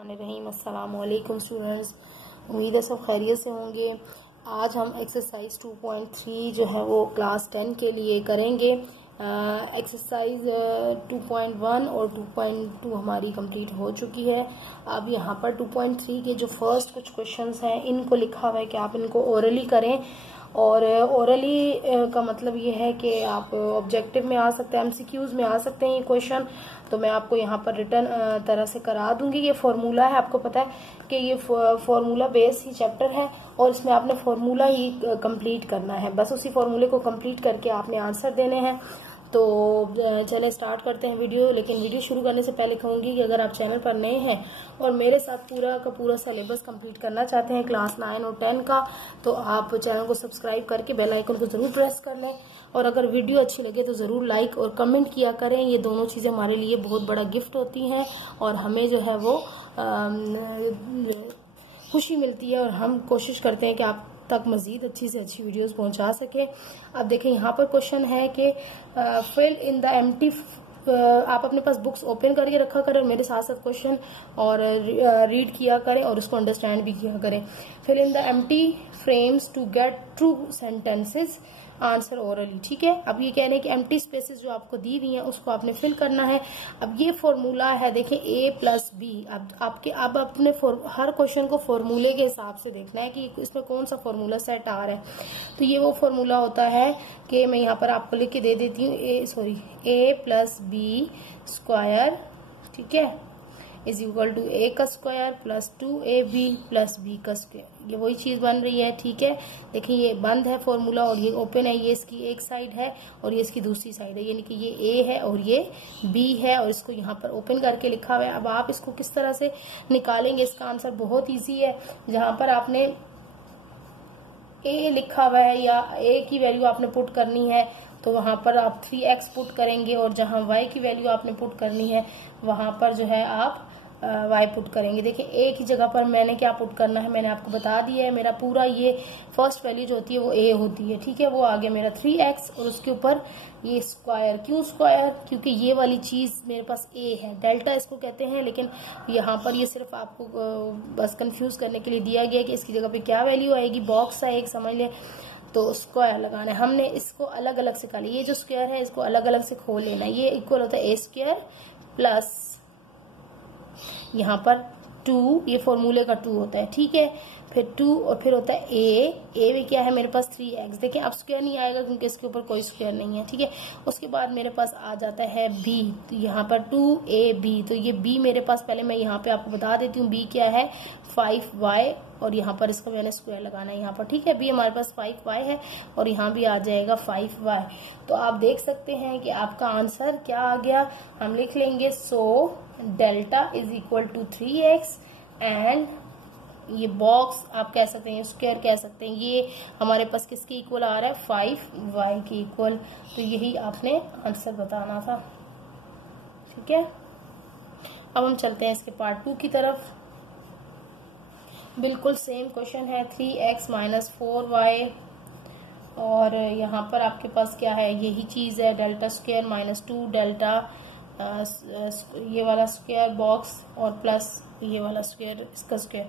रहीम अस्सलाम वालेकुम स्टूडेंट्स, उम्मीद है सब खैरियत से होंगे। आज हम एक्सरसाइज 2.3 जो है वो क्लास 10 के लिए करेंगे। एक्सरसाइज 2.1 और 2.2 हमारी कंप्लीट हो चुकी है। अब यहाँ पर 2.3 के जो फर्स्ट कुछ क्वेश्चंस हैं इनको लिखा हुआ है कि आप इनको ओरली करें। और ओरली का मतलब ये है कि आप ऑब्जेक्टिव में आ सकते हैं, एमसीक्यूज में आ सकते हैं ये क्वेश्चन। तो मैं आपको यहाँ पर रिटर्न तरह से करा दूंगी। ये फॉर्मूला है, आपको पता है कि ये फॉर्मूला बेस ही चैप्टर है और इसमें आपने फॉर्मूला ही कंप्लीट करना है। बस उसी फॉर्मूले को कंप्लीट करके आपने आंसर देने हैं। तो चले स्टार्ट करते हैं वीडियो। लेकिन वीडियो शुरू करने से पहले कहूंगी कि अगर आप चैनल पर नए हैं और मेरे साथ पूरा का पूरा सिलेबस कंप्लीट करना चाहते हैं क्लास 9 और 10 का, तो आप चैनल को सब्सक्राइब करके बेल आइकन को जरूर प्रेस कर लें। और अगर वीडियो अच्छी लगे तो जरूर लाइक और कमेंट किया करें। ये दोनों चीजें हमारे लिए बहुत बड़ा गिफ्ट होती हैं और हमें जो है वो खुशी मिलती है और हम कोशिश करते हैं कि आप तक मजीद अच्छी से अच्छी वीडियोस पहुंचा सके। अब देखें यहाँ पर क्वेश्चन है कि फिल इन द एम्प्टी। आप अपने पास बुक्स ओपन करके रखा करें, मेरे साथ साथ क्वेश्चन और रीड किया करें और उसको अंडरस्टैंड भी किया करें। Fill in the empty frames to get true sentences, answer orally. ठीक है, अब ये कह रहे हैं कि एम्प्टी स्पेसेस जो आपको दी हुई हैं उसको आपने फिल करना है। अब ये फॉर्मूला है, देखें a प्लस बी। अब अपने हर क्वेश्चन को फॉर्मूले के हिसाब से देखना है कि इसमें कौन सा फॉर्मूला सेट आ रहा है। तो ये वो फॉर्मूला होता है कि मैं यहाँ पर आपको लिख के दे देती हूँ, a प्लस बी स्क्वायर, ठीक है, इज इक्वल टू a का square plus 2ab plus b का स्क्वायर। ये वही चीज बन रही है। ठीक है, देखिए ये बंद है फॉर्मूला और ये ओपन है। ये इसकी एक साइड है और ये इसकी दूसरी साइड है, यानी कि ये a है और ये b है और इसको यहाँ पर ओपन करके लिखा हुआ है। अब आप इसको किस तरह से निकालेंगे, इसका आंसर बहुत ईजी है। जहां पर आपने a लिखा हुआ है या a की वैल्यू आपने पुट करनी है तो वहां पर आप 3x पुट करेंगे और जहां y की वैल्यू आपने पुट करनी है वहां पर जो है आप y पुट करेंगे। देखिए a की जगह पर मैंने क्या पुट करना है मैंने आपको बता दिया है। मेरा पूरा ये फर्स्ट वैल्यू जो होती है वो a होती है। ठीक है, वो आ गया मेरा 3x और उसके ऊपर ये स्क्वायर। क्यों स्क्वायर? क्योंकि ये वाली चीज मेरे पास a है, डेल्टा इसको कहते हैं। लेकिन यहाँ पर ये सिर्फ आपको बस कंफ्यूज करने के लिए दिया गया कि इसकी जगह पे क्या वैल्यू आएगी। बॉक्स है एक, समझ लिया। तो स्क्वायर लगाना है हमने, इसको अलग अलग से कर लिया। ये जो स्क्वायर है इसको अलग अलग से खोल लेना है। ये इक्वल होता है a स्क्वायर प्लस यहाँ पर 2, ये फॉर्मूले का 2 होता है। ठीक है, फिर 2 और फिर होता है a में क्या है मेरे पास 3x। देखिए अब स्क्वायर नहीं आएगा क्योंकि इसके ऊपर कोई स्क्वायर नहीं है। ठीक है, उसके बाद मेरे पास आ जाता है b, तो यहाँ पर 2ab। तो ये b मेरे पास, पहले मैं यहाँ पे आपको बता देती हूँ b क्या है 5y और यहाँ पर इसका मैंने स्क्वायर लगाना है यहाँ पर। ठीक है, b हमारे पास 5y है और यहाँ भी आ जाएगा 5y। तो आप देख सकते हैं कि आपका आंसर क्या आ गया। हम लिख लेंगे so delta is equal to 3x and ये बॉक्स आप कह सकते हैं, स्क्वायर कह सकते हैं, ये हमारे पास किसके इक्वल आ रहा है 5y के इक्वल। तो यही आपने आंसर बताना था। ठीक है, अब हम चलते हैं इसके पार्ट 2 की तरफ। बिल्कुल सेम क्वेश्चन है 3x माइनस 4y और यहाँ पर आपके पास क्या है, यही चीज है डेल्टा स्क्वायर माइनस 2 डेल्टा ये वाला स्क्वायर बॉक्स और प्लस ये वाला स्क्वायर, इसका स्क्वायर।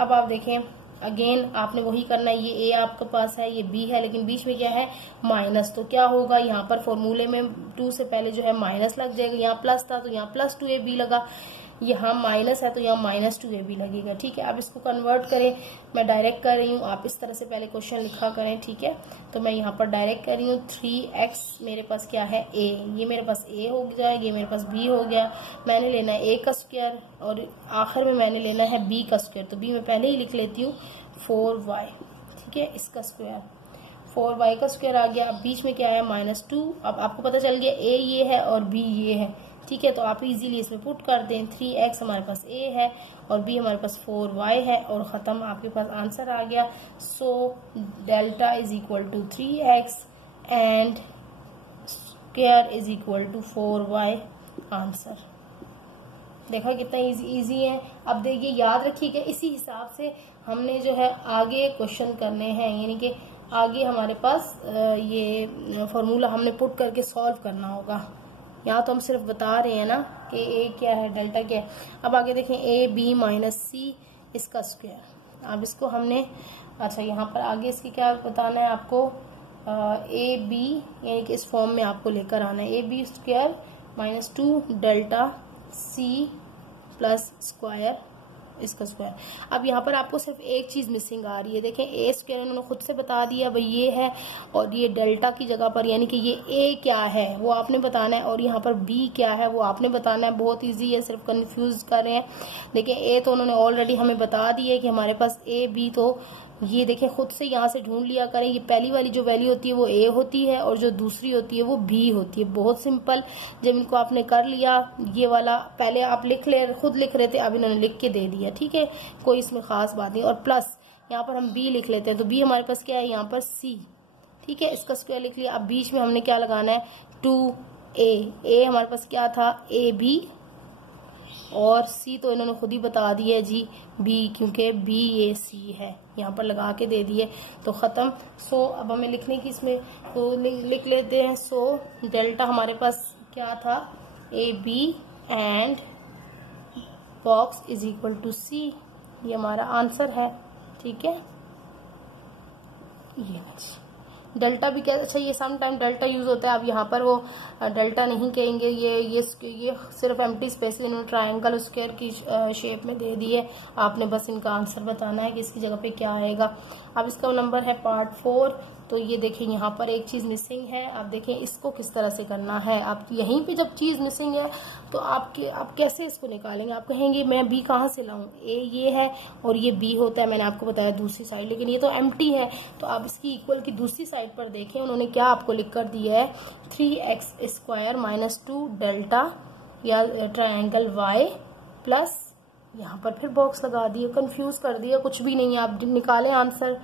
अब आप देखें अगेन आपने वही करना है। ये a आपके पास है, ये b है, लेकिन बीच में क्या है माइनस। तो क्या होगा यहाँ पर फॉर्मूले में 2 से पहले जो है माइनस लग जाएगा। यहाँ प्लस था तो यहाँ प्लस 2ab लगा, यहाँ माइनस है तो यहाँ माइनस 2ab लगेगा। ठीक है, अब इसको कन्वर्ट करें, मैं डायरेक्ट कर रही हूँ, आप इस तरह से पहले क्वेश्चन लिखा करें। ठीक है, तो मैं यहाँ पर डायरेक्ट कर रही हूँ। 3x मेरे पास क्या है a, ये मेरे पास a हो गया, ये मेरे पास b हो गया। मैंने लेना है a का स्क्वायर और आखिर में मैंने लेना है b का स्क्वायर। तो b मैं पहले ही लिख लेती हूँ 4y। ठीक है, इसका स्क्वायर 4y का स्क्वायर आ गया। अब बीच में क्या है माइनस 2। अब आपको पता चल गया a ये है और b ये है। ठीक है, तो आप इजीली इसमें पुट कर दें। 3x हमारे पास a है और b हमारे पास 4y है और खत्म, आपके पास आंसर आ गया। So delta is equal to 3x and square is equal to 4y, answer. देखा कितना इजी है। अब देखिए याद रखिएगा, इसी हिसाब से हमने जो है आगे क्वेश्चन करने हैं, यानी कि आगे हमारे पास ये फॉर्मूला हमने पुट करके सॉल्व करना होगा। यहाँ तो हम सिर्फ बता रहे हैं ना कि ए क्या है, डेल्टा क्या है। अब आगे देखें ए बी माइनस सी इसका स्क्वायर। अब इसको हमने अच्छा यहाँ पर आगे इसकी क्या बताना है आपको, ए बी यानी कि इस फॉर्म में आपको लेकर आना है, A B square minus 2 delta C plus square इसका स्क्वायर। अब यहाँ पर आपको सिर्फ एक चीज मिसिंग आ रही है, देखें ए स्क्वायर उन्होंने खुद से बता दिया भाई ये है, और ये डेल्टा की जगह पर यानी कि ये ए क्या है वो आपने बताना है, और यहाँ पर बी क्या है वो आपने बताना है। बहुत इजी है, सिर्फ कंफ्यूज कर रहे हैं। देखिए ए तो उन्होंने ऑलरेडी हमें बता दी है कि हमारे पास ए बी, तो ये देखें खुद से यहाँ से ढूंढ लिया करें। ये पहली वाली जो वैल्यू होती है वो ए होती है और जो दूसरी होती है वो बी होती है। बहुत सिंपल। जब इनको आपने कर लिया, ये वाला पहले आप खुद लिख रहे थे, अब इन्होंने लिख के दे दिया, ठीक है, कोई इसमें खास बात नहीं। और प्लस यहाँ पर हम बी लिख लेते हैं, तो बी हमारे पास क्या है यहाँ पर सी, ठीक है, इसका स्क्वायर लिख लिया। अब बीच में हमने क्या लगाना है 2a, हमारे पास क्या था ए बी, और सी तो इन्होंने खुद ही बता दिया है जी बी, क्योंकि बी ये सी है, यहाँ पर लगा के दे दिए तो खत्म। सो अब हमें लिखने की इसमें तो लिख लेते हैं। सो डेल्टा हमारे पास क्या था A B and box is equal to C, ये हमारा आंसर है, ठीक है। ये डेल्टा भी क्या, अच्छा ये सम टाइम डेल्टा यूज होता है, अब यहाँ पर वो डेल्टा नहीं कहेंगे, ये सिर्फ एम्प्टी स्पेस इन्होंने ट्रायंगल स्क्वायर की शेप में दे दी है। आपने बस इनका आंसर बताना है कि इसकी जगह पे क्या आएगा। अब इसका नंबर है पार्ट 4। तो ये देखें यहाँ पर एक चीज मिसिंग है। आप देखें इसको किस तरह से करना है। आप यहीं पे जब चीज मिसिंग है तो आप कैसे इसको निकालेंगे। आप कहेंगे मैं बी कहाँ से लाऊं, ए ये है और ये बी होता है, मैंने आपको बताया दूसरी साइड, लेकिन ये तो एम्प्टी है। तो आप इसकी इक्वल की दूसरी साइड पर देखें, उन्होंने क्या आपको लिख कर दिया है 3x स्क्वायर माइनस 2 डेल्टा या ट्रायंगल y प्लस यहाँ पर फिर बॉक्स लगा दिया, कंफ्यूज कर दिया। कुछ भी नहीं है, आप निकालें आंसर।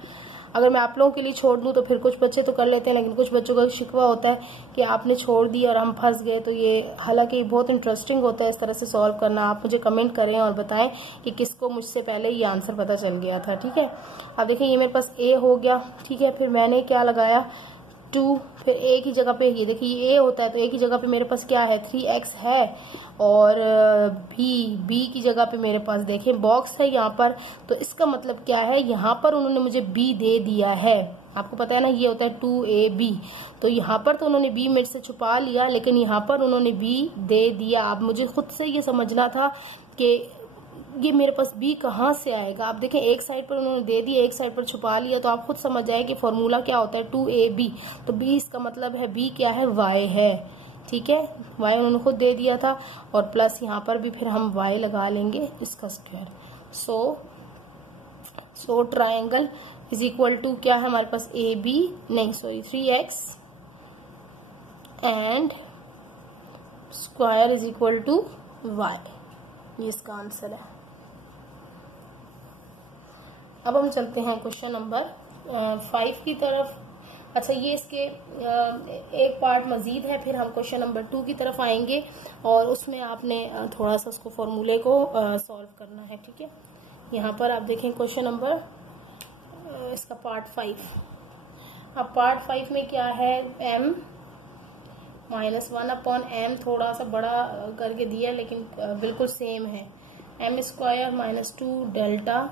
अगर मैं आप लोगों के लिए छोड़ दूं तो फिर कुछ बच्चे तो कर लेते हैं, लेकिन कुछ बच्चों का शिकवा होता है कि आपने छोड़ दी और हम फंस गए। तो ये हालांकि बहुत इंटरेस्टिंग होता है इस तरह से सॉल्व करना। आप मुझे कमेंट करें और बताएं कि किसको मुझसे पहले ये आंसर पता चल गया था, ठीक है। अब देखें ये मेरे पास ए हो गया, ठीक है। फिर मैंने क्या लगाया 2, फिर ए की जगह पे ये देखिए ये ए होता है, तो ए की जगह पे मेरे पास क्या है 3x है, और बी की जगह पे मेरे पास देखें बॉक्स है यहाँ पर। तो इसका मतलब क्या है, यहाँ पर उन्होंने मुझे बी दे दिया है। आपको पता है ना ये होता है 2ab, तो यहाँ पर तो उन्होंने बी मेरे से छुपा लिया, लेकिन यहाँ पर उन्होंने बी दे दिया। अब मुझे खुद से ये समझना था कि ये मेरे पास b कहाँ से आएगा। आप देखें एक साइड पर उन्होंने दे दिया, एक साइड पर छुपा लिया, तो आप खुद समझ जाए कि फॉर्मूला क्या होता है 2ab। तो b इसका मतलब है b क्या है y है, ठीक है। y उन्होंने खुद दे दिया था, और प्लस यहाँ पर भी फिर हम y लगा लेंगे इसका square. So triangle is equal to क्या है हमारे पास नहीं sorry 3x and square is equal to y, ये इसका आंसर है। अब हम चलते हैं क्वेश्चन नंबर 5 की तरफ। अच्छा ये इसके एक पार्ट मजीद है, फिर हम क्वेश्चन नंबर 2 की तरफ आएंगे और उसमें आपने थोड़ा सा उसको फॉर्मूले को सॉल्व करना है, ठीक है। यहाँ पर आप देखें क्वेश्चन नंबर इसका पार्ट 5। अब पार्ट 5 में क्या है m माइनस 1/m, थोड़ा सा बड़ा करके दिया लेकिन बिल्कुल सेम है। m square minus 2 delta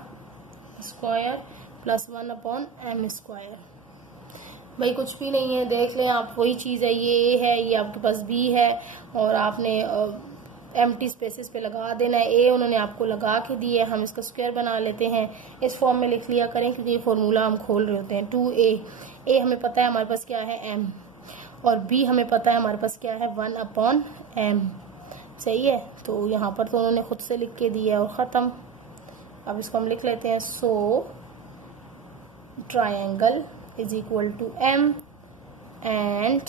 square plus 1/m square. भाई कुछ भी नहीं है, देख लें आप, वही चीज है, ये ए है, ये आपके पास बी है, और आपने एम्प्टी स्पेसेस पे लगा देना है। ए उन्होंने आपको लगा के दिया है, हम इसका स्क्वायर बना लेते हैं। इस फॉर्म में लिख लिया करें क्योंकि ये फॉर्मूला हम खोल रहे होते हैं। 2a हमें पता है हमारे पास क्या है m, और b हमें पता है हमारे पास क्या है 1/m, सही है। तो यहाँ पर तो उन्होंने खुद से लिख के दिया और खत्म। अब इसको हम लिख लेते हैं। So triangle is equal to m and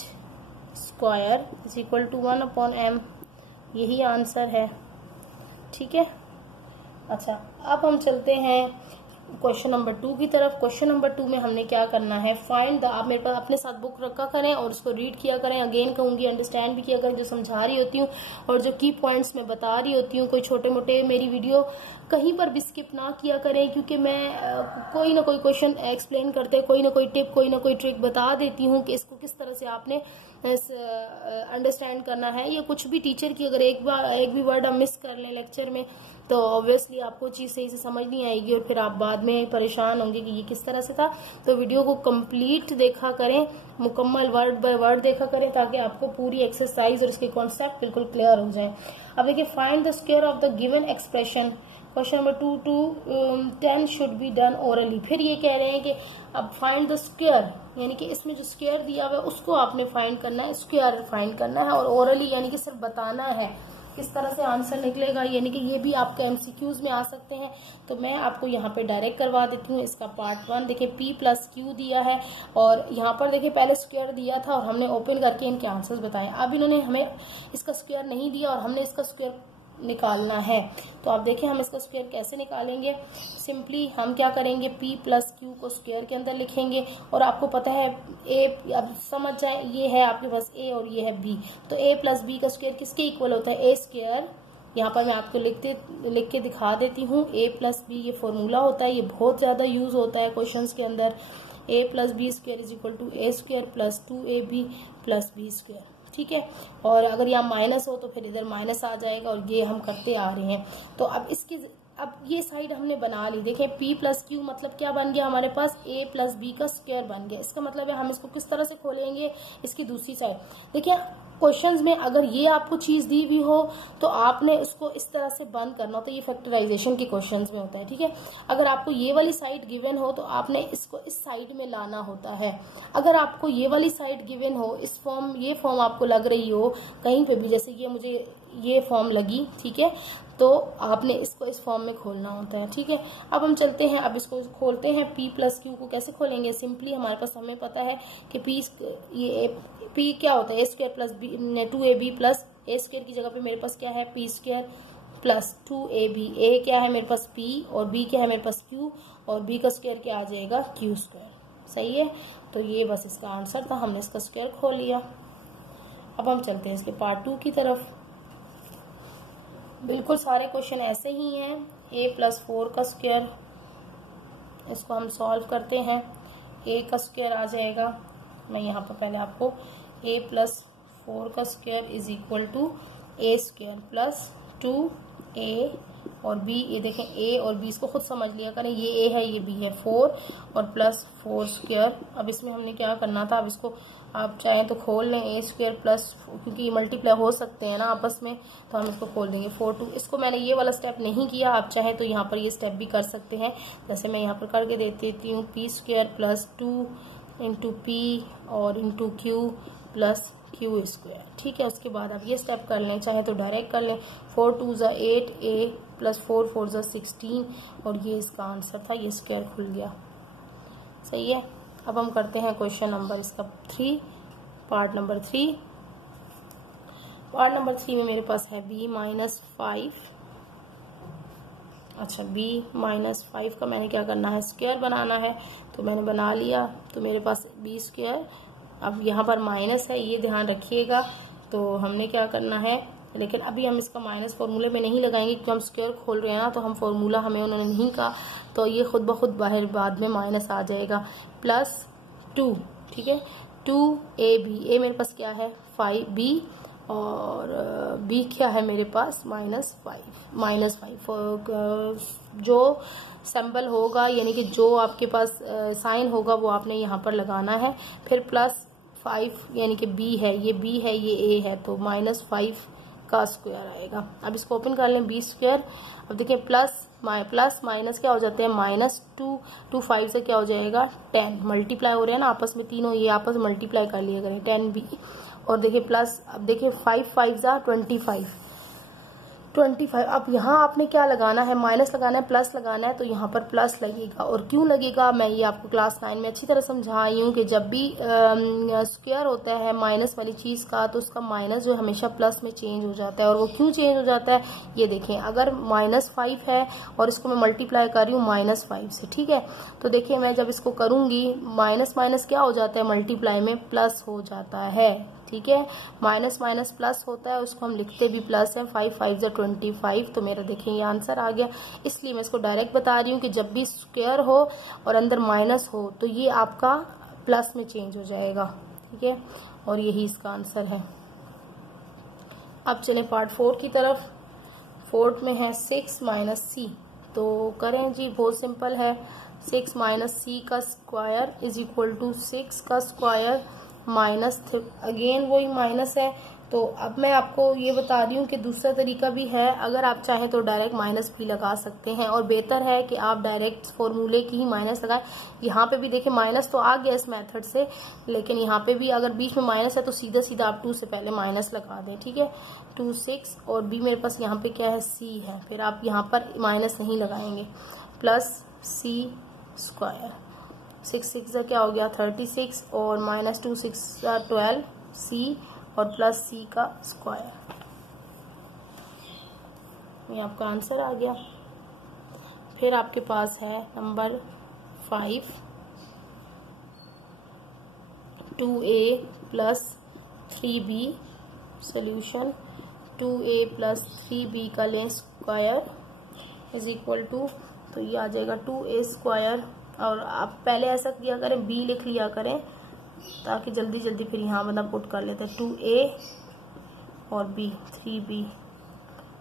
square is equal to 1/m, यही आंसर है, ठीक है। अच्छा अब हम चलते हैं क्वेश्चन नंबर 2 की तरफ। क्वेश्चन नंबर 2 में हमने क्या करना है, फाइंड द, आप मेरे पास अपने साथ बुक रखा करें और उसको रीड किया करें, अगेन कहूंगी अंडरस्टैंड भी किया करें जो समझा रही होती हूँ और जो की पॉइंट्स मैं बता रही होती हूँ। कोई छोटे मोटे मेरी वीडियो कहीं पर भी स्किप ना किया करें, क्योंकि मैं कोई ना कोई क्वेश्चन एक्सप्लेन करते, कोई ना कोई टिप, कोई ना कोई ट्रिक बता देती हूँ कि इसको किस तरह से आपने अंडरस्टैंड करना है। या कुछ भी टीचर की अगर एक भी वर्ड हम मिस कर लें लेक्चर में तो ऑब्वियसली आपको चीज सही से समझ नहीं आएगी और फिर आप बाद में परेशान होंगे कि ये किस तरह से था। तो वीडियो को कंप्लीट देखा करें, मुकम्मल वर्ड बाय वर्ड देखा करें, ताकि आपको पूरी एक्सरसाइज और इसके कॉन्सेप्ट बिल्कुल क्लियर हो जाए। अब देखिए, find the square of the given expression, question number 2 to 10 should be done orally. फिर ये कह रहे हैं कि अब फाइंड द स्क्वायर, यानी कि इसमें जो स्क्वायर दिया हुआ है उसको आपने फाइंड करना है, स्क्वायर फाइंड करना है, और ओरली यानी कि सिर्फ बताना है किस तरह से आंसर निकलेगा। यानी कि ये भी आपके एमसीक्यूज में आ सकते हैं, तो मैं आपको यहाँ पे डायरेक्ट करवा देती हूँ इसका पार्ट 1। देखिए p प्लस क्यू दिया है और यहाँ पर देखिए पहले स्क्वायर दिया था और हमने ओपन करके इनके आंसर्स बताए। अब इन्होंने हमें इसका स्क्वायर नहीं दिया और हमने इसका स्क्वायर निकालना है। तो आप देखिए हम इसका स्क्वायर कैसे निकालेंगे। सिंपली हम क्या करेंगे, p प्लस क्यू को स्क्वायर के अंदर लिखेंगे और आपको पता है a, अब समझ जाए, ये है आपके पास a और ये है b, तो a प्लस b का स्क्वायर किसके इक्वल होता है, a स्क्वायर। यहाँ पर मैं आपको लिख के दिखा देती हूँ, a प्लस बी ये फॉर्मूला होता है, ये बहुत ज्यादा यूज होता है क्वेश्चंस के अंदर। a plus b square is equal to a square plus 2ab plus b square, ठीक है। और अगर यहाँ माइनस हो तो फिर इधर माइनस आ जाएगा और ये हम करते आ रहे हैं। तो अब ये साइड हमने बना ली। देखिए p प्लस क्यू मतलब क्या बन गया हमारे पास, a प्लस बी का स्क्वायर बन गया। इसका मतलब है हम इसको किस तरह से खोलेंगे, इसकी दूसरी साइड। देखिए क्वेश्चंस में अगर ये आपको चीज दी हुई हो तो आपने उसको इस तरह से बंद करना होता है, ये फैक्टराइजेशन के क्वेश्चंस में होता है, ठीक है। अगर आपको ये वाली साइड गिवन हो तो आपने इसको इस साइड में लाना होता है। अगर आपको ये वाली साइड गिवन हो, इस फॉर्म, ये फॉर्म आपको लग रही हो कहीं पे भी, जैसे ये मुझे ये फॉर्म लगी, ठीक है, तो आपने इसको इस फॉर्म में खोलना होता है, ठीक है। अब हम चलते हैं, अब इसको खोलते हैं। p प्लस क्यू को कैसे खोलेंगे, सिंपली हमारे पास हमें पता है कि p क्या होता है, a square plus b 2ab plus a square की जगह पे मेरे पास क्या है, p square plus 2ab। a क्या है मेरे पास p और b क्या है मेरे पास q और b का स्क्वायर क्या आ जाएगा, q स्क्वायर, सही है। तो ये बस इसका आंसर था, हमने इसका स्क्वायर खोल लिया। अब हम चलते हैं इसके पार्ट 2 की तरफ। बिल्कुल सारे क्वेश्चन ऐसे ही हैं। a प्लस 4 का स्क्वायर, इसको हम सॉल्व करते हैं, a का स्क्वायर आ जाएगा। मैं यहाँ पर पहले आपको a प्लस 4 का square is equal to a square plus 2a और b, ये देखें a और b इसको खुद समझ लिया करें, ये a है ये b है, 4 और प्लस 4 स्क्वायर। अब इसमें हमने क्या करना था, अब इसको आप चाहें तो खोल लें, a स्क्वायर प्लस, क्योंकि मल्टीप्लाई हो सकते हैं ना आपस में, तो हम इसको खोल देंगे 4 2। इसको मैंने ये वाला स्टेप नहीं किया, आप चाहें तो यहाँ पर ये स्टेप भी कर सकते हैं, जैसे मैं यहाँ पर करके देती हूँ, p square plus 2 into p और into q plus q square, ठीक है। उसके बाद आप ये स्टेप कर लें, चाहे तो डायरेक्ट कर लें, 4 2 ज़ा 8, a प्लस 4 4 ज़ा 16 और ये इसका आंसर था, ये स्क्वायर खुल गया, सही है। अब हम करते हैं क्वेश्चन नंबर इसका 3, पार्ट नंबर 3। पार्ट नंबर 3 में मेरे पास है b माइनस 5। अच्छा, b माइनस 5 का मैंने क्या करना है, स्क्वायर बनाना है, तो मैंने बना लिया। तो मेरे पास b स्क्वायर, अब यहाँ पर माइनस है, ये ध्यान रखिएगा। तो हमने क्या करना है, लेकिन अभी हम इसका माइनस फॉर्मूले में नहीं लगाएंगे क्योंकि हम स्क्वायर खोल रहे हैं ना, तो हम फॉर्मूला हमें उन्होंने नहीं कहा, तो ये खुद ब खुद बाहर बाद में माइनस आ जाएगा। प्लस 2, ठीक है, 2ab, a मेरे पास क्या है 5b और b क्या है मेरे पास -5। जो सिंबल होगा यानी कि जो आपके पास साइन होगा वो आपने यहाँ पर लगाना है। फिर प्लस 5 यानी कि b है, ये b है, ये a है, तो -5 का स्क्वायर आएगा। अब इसको ओपन कर लें, b स्क्वायर। अब देखिए प्लस माइनस क्या हो जाते हैं, -2 5 से क्या हो जाएगा 10, मल्टीप्लाई हो रहे हैं ना आपस में तीनों, ये आपस में मल्टीप्लाई कर लिया करें 10b। और देखिए प्लस, अब देखिए 5 5 ज़ा 25, 25। अब यहाँ आपने क्या लगाना है, माइनस लगाना है, प्लस लगाना है, तो यहाँ पर प्लस लगेगा। और क्यों लगेगा, मैं ये आपको क्लास 9 में अच्छी तरह समझाई हूँ कि जब भी स्क्वायर होता है माइनस वाली चीज का, तो उसका माइनस जो हमेशा प्लस में चेंज हो जाता है। और वो क्यों चेंज हो जाता है, ये देखें, अगर -5 है और इसको मैं मल्टीप्लाई कर रही हूँ -5 से, ठीक है, तो देखिए मैं जब इसको करूंगी माइनस माइनस क्या हो जाता है, मल्टीप्लाई में प्लस हो जाता है, ठीक है, माइनस माइनस प्लस होता है, उसको हम लिखते भी प्लस है। 5 5 जा 25, तो मेरा देखें ये आंसर आ गया। इसलिए मैं इसको डायरेक्ट बता रही हूँ कि जब भी स्क्वायर हो और अंदर माइनस हो तो ये आपका प्लस में चेंज हो जाएगा, ठीक है, और यही इसका आंसर है। अब चले पार्ट 4 की तरफ। 4 में है 6 माइनस सी, तो करें जी, बहुत सिंपल है। 6 माइनस सी का स्क्वायर इज इक्वल टू 6 का स्क्वायर माइनस, अगेन वही माइनस है। तो अब मैं आपको ये बता रही हूँ कि दूसरा तरीका भी है, अगर आप चाहें तो डायरेक्ट माइनस भी लगा सकते हैं, और बेहतर है कि आप डायरेक्ट फॉर्मूले की ही माइनस लगाएं। यहाँ पे भी देखिए माइनस तो आ गया इस मेथड से, लेकिन यहाँ पे भी अगर बीच में माइनस है तो सीधा सीधा आप 2 से पहले माइनस लगा दें, ठीक है। 2 6 और बी मेरे पास यहाँ पे क्या है, सी है, फिर आप यहाँ पर माइनस नहीं लगाएंगे, प्लस सी स्क्वायर। 6 6 का क्या हो गया 36, और -2 6 12 सी और प्लस सी का स्क्वायर, ये आपका आंसर आ गया। फिर आपके पास है number 5, 2a plus 3b solution. 2a plus 3b का लें स्क्वायर इज इक्वल टू, तो ये आ जाएगा 2a स्क्वायर। और आप पहले ऐसा किया करें, b लिख लिया करें, ताकि जल्दी जल्दी फिर यहाँ मतलब पुट कर लेते हैं। 2a और b 3b,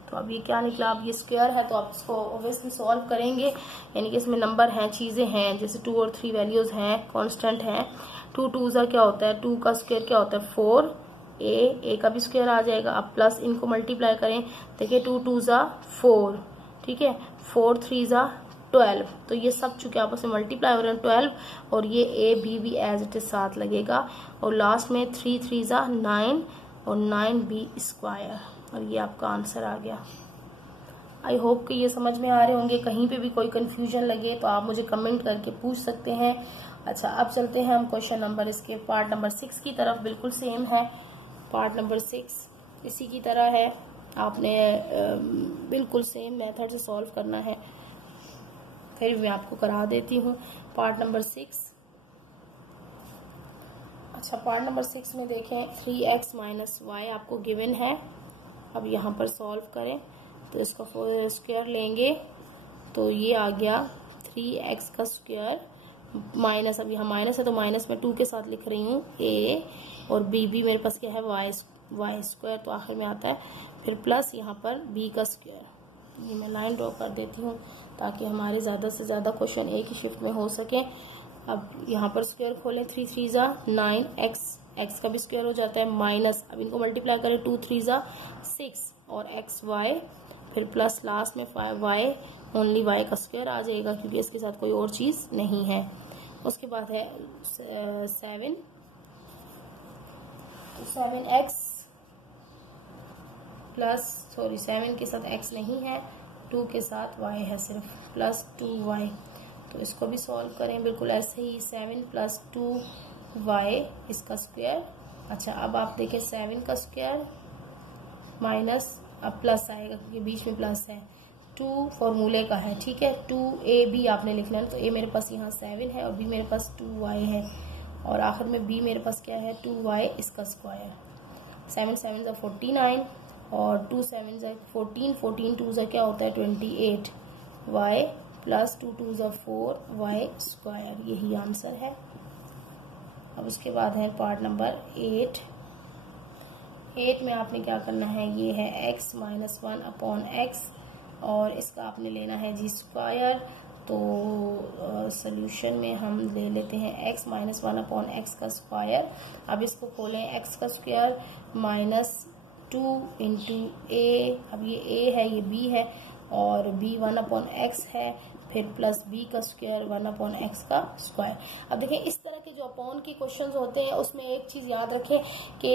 तो अब ये क्या निकला, अब ये स्क्वायर है तो आप इसको ऑब्वियसली सॉल्व करेंगे, यानी कि इसमें नंबर हैं, चीजें हैं, जैसे 2 और 3 वैल्यूज हैं, कांस्टेंट हैं। 2 2 का क्या होता है, 2 का स्क्वायर क्या होता है 4, a का भी स्क्वायर आ जाएगा। अब प्लस इनको मल्टीप्लाई करें, देखिए 2 2 4, ठीक है, 4 3 12, तो ये सब चूंकि आपस में मल्टीप्लाई हो रहे हैं 12, और ये ए बी भी एज इट इज साथ लगेगा, और लास्ट में 3 3 9 और 9b स्क्वायर, और ये आपका आंसर आ गया। आई होप कि ये समझ में आ रहे होंगे। कहीं पे भी कोई कंफ्यूजन लगे तो आप मुझे कमेंट करके पूछ सकते हैं। अच्छा, अब चलते हैं हम क्वेश्चन नंबर इसके पार्ट नंबर 6 की तरफ। बिल्कुल सेम है पार्ट नंबर 6, इसी की तरह है, आपने बिल्कुल सेम मेथड से सॉल्व करना है। फिर मैं आपको करा देती हूँ पार्ट नंबर 6। अच्छा, पार्ट नंबर 6 में देखें 3x माइनस वाई आपको गिवन है। अब यहाँ पर सॉल्व करें तो इसका स्क्वायर लेंगे, तो ये आ गया 3x का स्क्वायर माइनस, अब यहाँ माइनस है तो माइनस में 2 के साथ लिख रही हूँ a, और b भी मेरे पास क्या है वाई स्क्वायर, तो आखिर में आता है, फिर प्लस यहाँ पर b का स्क्वायर। ये मैं लाइन ड्रॉ कर देती हूँ ताकि हमारे ज़्यादा से ज़्यादा क्वेश्चन एक ही शिफ्ट में हो सके। अब यहाँ पर स्क्वायर खोलें, 3 3 9, x का भी स्क्वायर हो जाता है, माइनस, अब इनको मल्टीप्लाई करें, 2 3 6 और x y, फिर प्लस लास्ट में 5 y, ओनली y का स्क्वायर आ जाएगा क्योंकि इसके साथ कोई और चीज़ नहीं है। उसके बाद है 7x प्लस, सॉरी 7 के साथ x नहीं है, 2 के साथ y है सिर्फ, प्लस 2y, तो इसको भी सॉल्व करें बिल्कुल ऐसे ही, 7 प्लस 2y इसका स्क्वायर। अच्छा, अब आप देखें 7 का स्क्वायर माइनस, अब प्लस आएगा क्योंकि बीच में प्लस है, 2 फॉर्मूले का है, ठीक है, 2ab आपने लिखना है, तो a मेरे पास यहाँ 7 है और b मेरे पास 2y है, और आखिर में b मेरे पास क्या है 2y इसका स्क्वायर। 7 7 49 और 2 7 14, 14 2 क्या होता है 28, y प्लस 2 2 4 y स्क्वायर, यही आंसर है। अब उसके बाद है पार्ट नंबर 8। 8 में आपने क्या करना है, ये है x माइनस 1 अपॉन x, और इसका आपने लेना है जी स्क्वायर। तो सोल्यूशन में हम ले लेते हैं x माइनस 1 अपॉन x का स्क्वायर। अब इसको खोलें, x का स्क्वायर माइनस 2 इंटू a, अब ये a है ये b है और b 1 अपॉन x है, फिर प्लस बी का स्क्वायर 1/x का स्क्वायर। अब देखें इस तरह के जो अपॉन के क्वेश्चंस होते हैं उसमें एक चीज याद रखें कि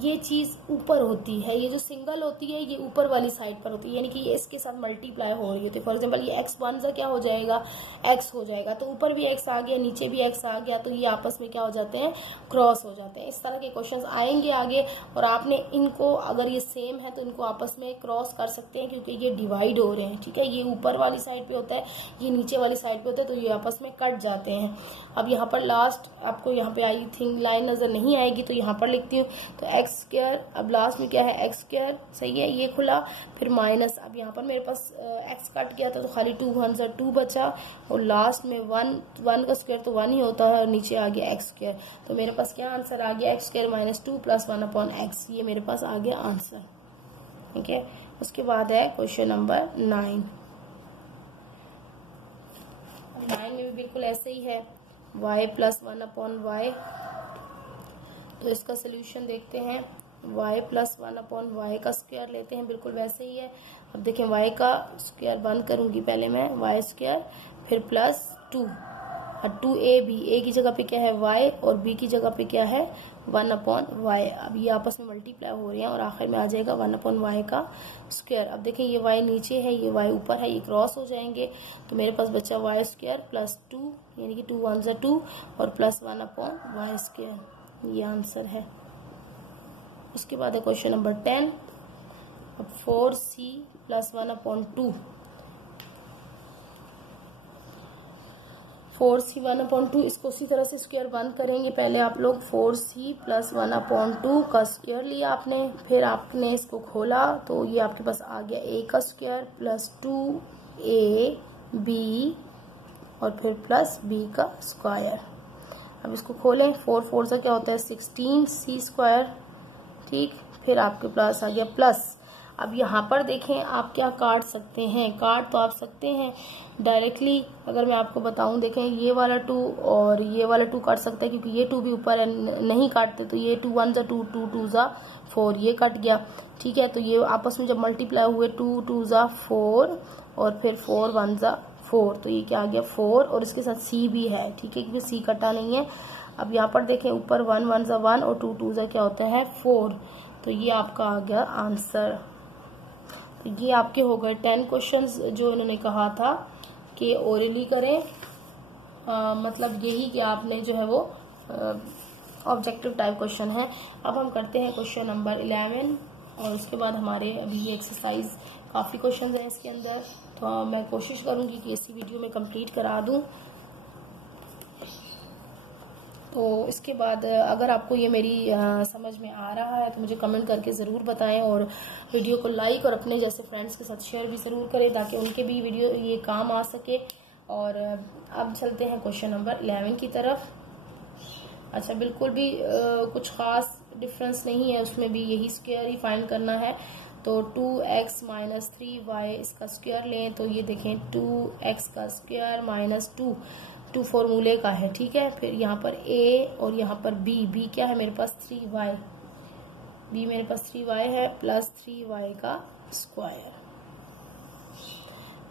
ये चीज ऊपर होती है, ये जो सिंगल होती है ये ऊपर वाली साइड पर होती है, यानी कि ये इसके साथ मल्टीप्लाई हो रही होती है। फॉर एग्जाम्पल ये x1 सा क्या हो जाएगा, x हो जाएगा, तो ऊपर भी x आ गया नीचे भी x आ गया, तो ये आपस में क्या हो जाते हैं, क्रॉस हो जाते हैं। इस तरह के क्वेश्चंस आएंगे आगे, और आपने इनको अगर ये सेम है तो इनको आपस में क्रॉस कर सकते हैं क्योंकि ये डिवाइड हो रहे हैं, ठीक है। ये ऊपर वाली साइड पे होता है, ये नीचे वाली साइड पे होता है, तो ये आपस में कट जाते हैं। अब यहाँ पर लास्ट आपको यहाँ पे आई थिंक लाइन नजर नहीं आएगी तो यहाँ पर लिखती हूँ, तो एक्स स्क्वायर, अब लास्ट में क्या है एक्स स्क्वायर, सही है, ये खुला, फिर माइनस, अब यहाँ पर मेरे पास एक्स कट गया था तो खाली 2 1 2 बचा, और लास्ट में 1 का स्क्वायर तो 1 ही होता है, और नीचे आ गया एक्स स्क्वायर। तो मेरे पास क्या आंसर आ गया, x square minus 2 plus 1/x, ये मेरे पास आ गया आंसर, ठीक है। उसके बाद है क्वेश्चन नंबर 9। 9 में भी बिल्कुल ऐसे ही है, y प्लस 1/y, तो इसका सोल्यूशन देखते हैं। y प्लस 1/y का स्क्वायर लेते हैं, बिल्कुल वैसे ही है। अब देखें y का स्क्वायर बंद करूंगी पहले मैं, y स्क्वायर फिर प्लस 2 और 2ab, a की जगह पे क्या है y और b की जगह पे क्या है 1/y। अब ये आपस में मल्टीप्लाई हो रहे हैं और आखिर में आ जाएगा 1/y का स्क्वायर। अब देखें ये y नीचे है, ये y ऊपर है, ये क्रॉस हो जाएंगे, तो मेरे पास बचा y स्क्वायर प्लस 2, यानी कि 2 1 2 और प्लस 1/y स्क्वायर, ये आंसर है। उसके बाद है क्वेश्चन नंबर 10। अब 4c प्लस 1/2, 4c 1/2, इसको उसी तरह से स्क्वायर बंद करेंगे। पहले आप लोग 4c प्लस 1/2 का स्क्वायर लिया आपने, फिर आपने इसको खोला तो ये आपके पास आ गया a का स्क्वायर प्लस 2ab और फिर प्लस b का स्क्वायर। अब इसको खोलें, 4 4 से क्या होता है 16c स्क्वायर, ठीक, फिर आपके पास आ गया प्लस। अब यहाँ पर देखें आप क्या काट सकते हैं, काट तो आप सकते हैं डायरेक्टली, अगर मैं आपको बताऊं, देखें ये वाला 2 और ये वाला 2 काट सकते हैं क्योंकि ये 2 भी ऊपर नहीं काटते, तो ये 2 1 2 2 2 4, ये कट गया, ठीक है। तो ये आपस में जब मल्टीप्लाई हुए 2 2 4 और फिर 4 1 4, तो ये क्या आ गया 4, और इसके साथ c भी है, ठीक है, क्योंकि c कटा नहीं है। अब यहाँ पर देखें ऊपर 1 1 1 और 2 2 क्या होता है 4, तो ये आपका आ गया आंसर। तो ये आपके हो गए 10 क्वेश्चंस जो इन्होंने कहा था कि ओरली करें, मतलब यही कि आपने जो है वो ऑब्जेक्टिव टाइप क्वेश्चन है। अब हम करते हैं क्वेश्चन नंबर 11, और उसके बाद हमारे अभी ये एक्सरसाइज काफ़ी क्वेश्चन हैं इसके अंदर, तो मैं कोशिश करूंगी कि इसी वीडियो में कंप्लीट करा दूं। तो इसके बाद अगर आपको ये मेरी समझ में आ रहा है तो मुझे कमेंट करके ज़रूर बताएं, और वीडियो को लाइक और अपने जैसे फ्रेंड्स के साथ शेयर भी ज़रूर करें ताकि उनके भी वीडियो ये काम आ सके। और अब चलते हैं क्वेश्चन नंबर 11 की तरफ। अच्छा, बिल्कुल भी कुछ ख़ास डिफरेंस नहीं है, उसमें भी यही स्क्वायर ही फाइंड करना है। तो 2x माइनस 3y इसका स्क्वायर लें, तो ये देखें 2x का स्क्वायर माइनस 2 फॉर्मूले का है, ठीक है। फिर यहाँ पर a और यहाँ पर b क्या है मेरे पास 3y, b मेरे पास 3y है प्लस 3y का स्क्वायर।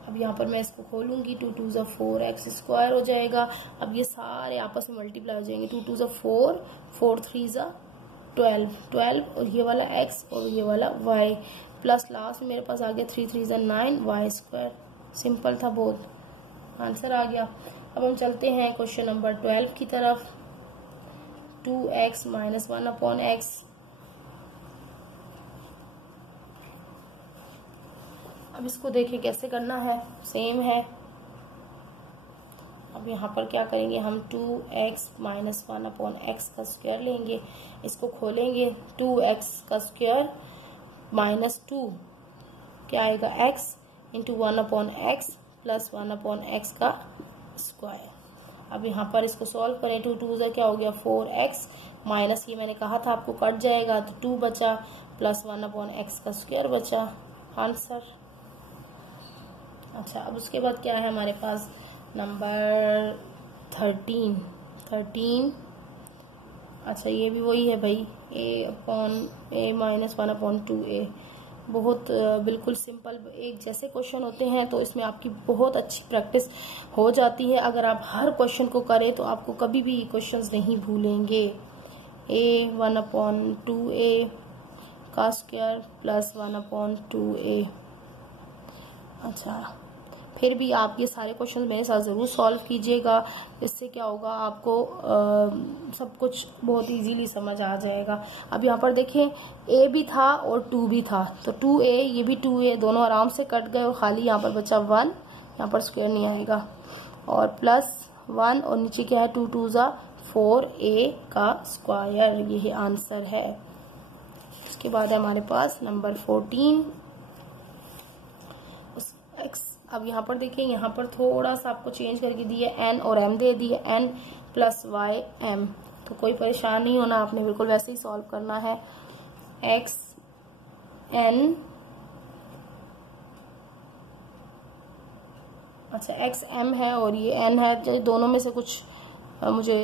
अब यहाँ पर मैं इसको खोलूंगी, 2 2 4x स्क्वायर हो जाएगा। अब ये सारे आपस में मल्टीप्लाई हो जाएंगे, 2 2 4 4 3 12 और ये वाला x और ये वाला y, प्लस लास्ट में मेरे पास आ गया 3 3 9 y स्क्वायर। सिंपल था बहुत, आंसर आ गया। अब हम चलते हैं क्वेश्चन नंबर 12 की तरफ। 2x माइनस 1/x, अब इसको देखिए कैसे करना है, सेम है। अब यहाँ पर क्या करेंगे हम, 2x माइनस 1/x का स्क्वायर लेंगे, इसको खोलेंगे, 2x का स्क्वायर माइनस 2 क्या आएगा x into 1/x plus 1/x का स्क्वायर। अब यहाँ पर इसको सॉल्व करें, 2 2 क्या हो गया 4x माइनस, ये मैंने कहा था आपको कट जाएगा, तो 2 बचा प्लस 1/x का स्क्वायर बचा, आंसर। अच्छा, अब उसके बाद क्या है हमारे पास नंबर 13। अच्छा, ये भी वही है भाई, a माइनस 1/2a, बहुत बिल्कुल सिंपल एक जैसे क्वेश्चन होते हैं, तो इसमें आपकी बहुत अच्छी प्रैक्टिस हो जाती है। अगर आप हर क्वेश्चन को करें तो आपको कभी भी क्वेश्चंस नहीं भूलेंगे। a 1/2a का स्क्वायर प्लस 1/2a। अच्छा, फिर भी आप ये सारे क्वेश्चन मेरे साथ ज़रूर सॉल्व कीजिएगा। इससे क्या होगा, आपको सब कुछ बहुत इजीली समझ आ जाएगा। अब यहाँ पर देखें, a भी था और 2 भी था, तो 2a ये भी 2a दोनों आराम से कट गए और खाली यहाँ पर बचा 1, यहाँ पर स्क्वायर नहीं आएगा, और प्लस 1 और नीचे क्या है 2 2 ज़ा 4a का स्क्वायर, यही आंसर है। उसके बाद है हमारे पास नंबर 14 x। अब यहाँ पर देखिए, यहाँ पर थोड़ा सा आपको चेंज करके दिए n और m दे दिए, n प्लस वाई m, तो कोई परेशान नहीं होना, आपने बिल्कुल वैसे ही सॉल्व करना है। x n, अच्छा x m है और ये n है, दोनों में से कुछ मुझे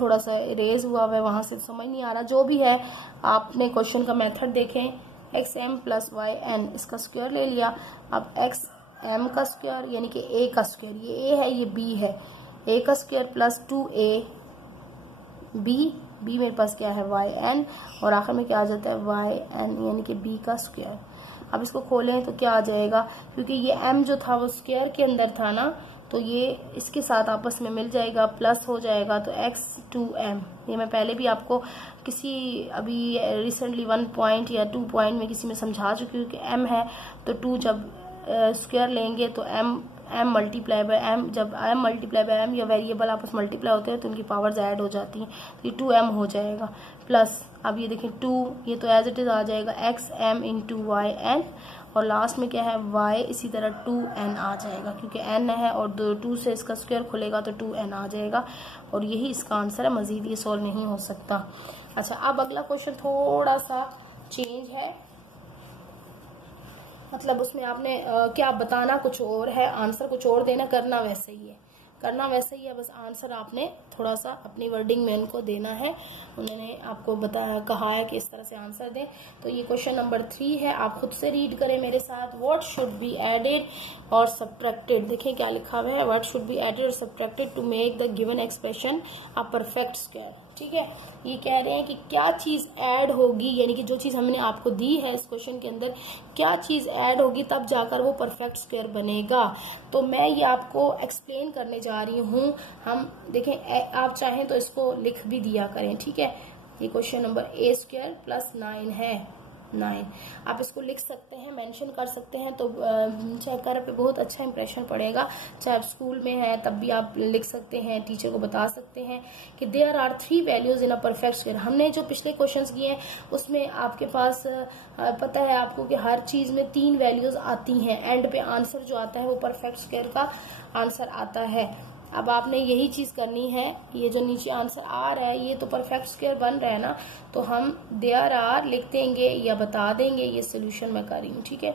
थोड़ा सा इरेज हुआ है, वहां से समझ नहीं आ रहा। जो भी है, आपने क्वेश्चन का मेथड देखें, x m plus y n, इसका स्क्वायर ले लिया। अब एक्स एम का स्क्वायर यानी कि ए का स्क्वायर, ये ए है ये बी है, ए का square plus 2a B, B मेरे पास क्या है वाई एन, और आखिर में क्या आ जाता है वाई एन यानी कि बी का स्क्वायर। अब इसको खोलें तो क्या आ जाएगा, क्योंकि ये m जो था वो स्क्वायर के अंदर था ना, तो ये इसके साथ आपस में मिल जाएगा, प्लस हो जाएगा, तो x2m। ये मैं पहले भी आपको किसी अभी रिसेंटली 1 पॉइंट या 2 पॉइंट में किसी में समझा चुकी हूँ कि m है तो 2 जब स्क्वायर लेंगे तो m मल्टीप्लाई बाय m, जब m मल्टीप्लाई बाय m या वेरिएबल आपस मल्टीप्लाई होते हैं तो उनकी पावर्स ऐड हो जाती हैं, तो ये 2m हो जाएगा प्लस। अब ये देखें 2, ये तो एज इट इज आ जाएगा xm इंटू वाई एन, और लास्ट में क्या है y, इसी तरह 2n आ जाएगा, क्योंकि n है और 2 से इसका स्क्वायर खुलेगा तो 2n आ जाएगा, और यही इसका आंसर है, मजीद ये सॉल्व नहीं हो सकता। अच्छा, अब अगला क्वेश्चन थोड़ा सा चेंज है, मतलब उसमें आपने क्या बताना कुछ और है, आंसर कुछ और देना, करना वैसे ही है, करना वैसे ही है, बस आंसर आपने थोड़ा सा अपनी वर्डिंग में उनको देना है। उन्होंने आपको कहा है कि इस तरह से आंसर दें। तो ये क्वेश्चन नंबर 3 है, आप खुद से रीड करें मेरे साथ। व्हाट शुड बी एडेड और सब्ट्रैक्टेड, देखें क्या लिखा हुआ है, व्हाट शुड बी एडेड और subtracted to make the given expression a perfect square. ठीक है, ये कह रहे हैं कि क्या चीज ऐड होगी, यानी कि जो चीज हमने आपको दी है इस क्वेश्चन के अंदर, क्या चीज ऐड होगी तब जाकर वो परफेक्ट स्क्वायर बनेगा। तो मैं ये आपको एक्सप्लेन करने जा रही हूँ। हम देखें, आप चाहें तो इसको लिख भी दिया करें, ठीक है। ये question number a square plus 9 है, 9 आप इसको लिख सकते हैं, मेंशन कर सकते हैं, तो चेकर पे बहुत अच्छा इंप्रेशन पड़ेगा। चाहे स्कूल में है तब भी आप लिख सकते हैं, टीचर को बता सकते हैं कि there are 3 values in a perfect square. हमने जो पिछले क्वेश्चंस किए हैं उसमें आपके पास पता है आपको कि हर चीज में 3 वैल्यूज आती हैं, एंड पे आंसर जो आता है वो परफेक्ट स्क्वायर का आंसर आता है। अब आपने यही चीज करनी है, ये जो नीचे आंसर आ रहा है ये तो परफेक्ट स्क्वायर बन रहा है ना, तो हम देयर आर लिख देंगे या बता देंगे, ये सोल्यूशन मैं कर रही हूँ, ठीक है।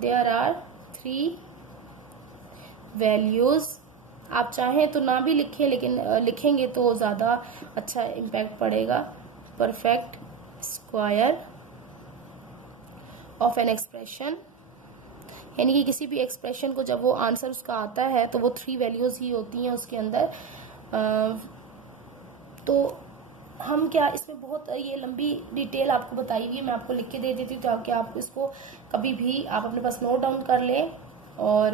देयर आर 3 वैल्यूज, आप चाहें तो ना भी लिखें, लेकिन लिखेंगे तो ज्यादा अच्छा इम्पैक्ट पड़ेगा। Perfect square of an expression, यानी कि किसी भी एक्सप्रेशन को जब वो आंसर उसका आता है तो वो 3 वैल्यूज ही होती हैं उसके अंदर। तो हम क्या इसमें बहुत ये लंबी डिटेल आपको बताई हुई है, मैं आपको लिख के दे देती हूँ ताकि आप इसको कभी भी आप अपने पास नोट डाउन कर लें, और